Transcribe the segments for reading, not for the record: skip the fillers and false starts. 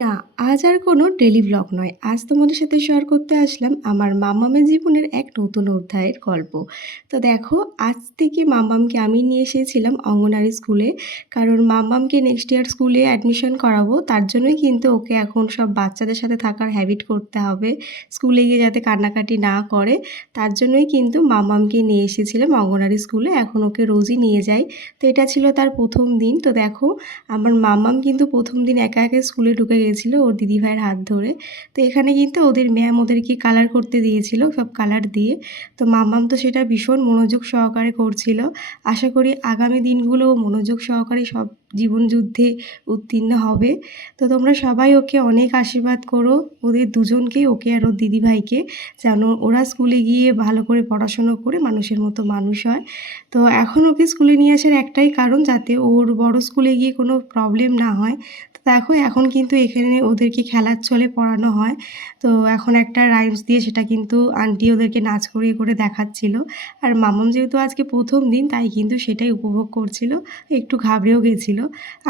না, আজ আর কোনো ডেইলি ভ্লগ নয়। আজ তোমাদের সাথে শেয়ার করতে আসলাম আমার মামামের জীবনের এক নতুন অধ্যায়ের গল্প। তো দেখো, আজ থেকে মামামকে আমি নিয়ে এসেছিলাম অঙ্গনারী স্কুলে। কারণ মামামকে নেক্সট ইয়ার স্কুলে অ্যাডমিশন করাবো। তার জন্যই কিন্তু ওকে এখন সব বাচ্চাদের সাথে থাকার হ্যাবিট করতে হবে। স্কুলে গিয়ে যাতে কান্নাকাটি না করে, তার জন্যই কিন্তু মামামকে নিয়ে এসেছিলাম অঙ্গনারী স্কুলে। এখন ওকে রোজই নিয়ে যাই। তো এটা ছিল তার ১ম দিন। তো দেখো, আমার মাম্মাম কিন্তু ১ম দিন একা, একা স্কুলে ঢুকে গিয়েছিল ওর দিদিভাইয়ের হাত ধরে। তো এখানে কিন্তু ওদের ম্যাম ওদেরকে কালার করতে দিয়েছিল, সব কালার দিয়ে। তো মাম্মাম তো সেটা ভীষণ মনোযোগ সহকারে করছিল। আশা করি আগামী দিনগুলো ও মনোযোগ সহকারে সব জীবন যুদ্ধে উত্তীর্ণ হবে। তো তোমরা সবাই ওকে অনেক আশীর্বাদ করো, ওদের দুজনকেই, ওকে আর ওর দিদিভাইকে, যেন ওরা স্কুলে গিয়ে ভালো করে পড়াশুনো করে মানুষের মতো মানুষ হয়। তো এখন ওকে স্কুলে নিয়ে আসার একটাই কারণ, যাতে ওর বড় স্কুলে গিয়ে কোনো প্রবলেম না হয়। তো দেখো, এখন কিন্তু এখানে ওদেরকে খেলার ছলে পড়ানো হয়। তো এখন একটা রাইমস দিয়ে সেটা কিন্তু আন্টি ওদেরকে নাচ করিয়ে করে দেখাচ্ছিল। আর মাম্মাম যেহেতু আজকে ১ম দিন, তাই কিন্তু সেটাই উপভোগ করছিল। একটু ঘাবড়েও গেছিল।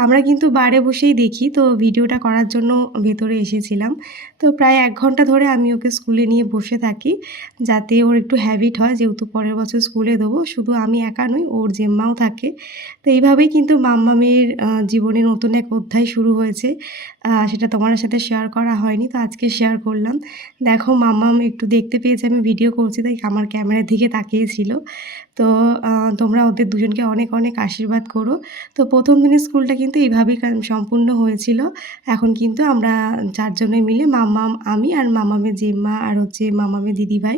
আমরা কিন্তু বাইরে বসেই দেখি, তো ভিডিওটা করার জন্য ভেতরে এসেছিলাম। তো প্রায় ১ ঘন্টা ধরে আমি ওকে স্কুলে নিয়ে বসে থাকি, যাতে ওর একটু হ্যাবিট হয়, যেহেতু পরের বছর স্কুলে দেবো। শুধু আমি একা নই, ওর জেম্মাও থাকে। তো এইভাবেই কিন্তু মাম্মামের জীবনে নতুন এক অধ্যায় শুরু হয়েছে। সেটা তোমাদের সাথে শেয়ার করা হয়নি, তো আজকে শেয়ার করলাম। দেখো, মাম্মাম একটু দেখতে পেয়েছে আমি ভিডিও করছি, তাই আমার ক্যামেরার দিকে তাকিয়েছিল। তো তোমরা ওদের দুজনকে অনেক, অনেক আশীর্বাদ করো। তো ১ম দিনের স্কুলটা কিন্তু এইভাবেই সম্পূর্ণ হয়েছিল। এখন কিন্তু আমরা ৪ জনে মিলে, মাম্মাম, আমি আর মাম্মামের জেম্মা আর হচ্ছে মাম্মামের দিদিভাই,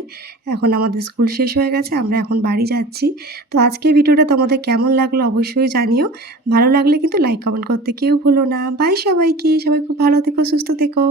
এখন আমাদের স্কুল শেষ হয়ে গেছে। আমরা এখন বাড়ি যাচ্ছি। তো আজকের ভিডিওটা তোমাদের কেমন লাগলো অবশ্যই জানিও। ভালো লাগলে কিন্তু লাইক, কমেন্ট করতে কেউ ভুলো না। বাই সবাইকে। সবাই খুব ভালো থেকো, সুস্থ থেকো।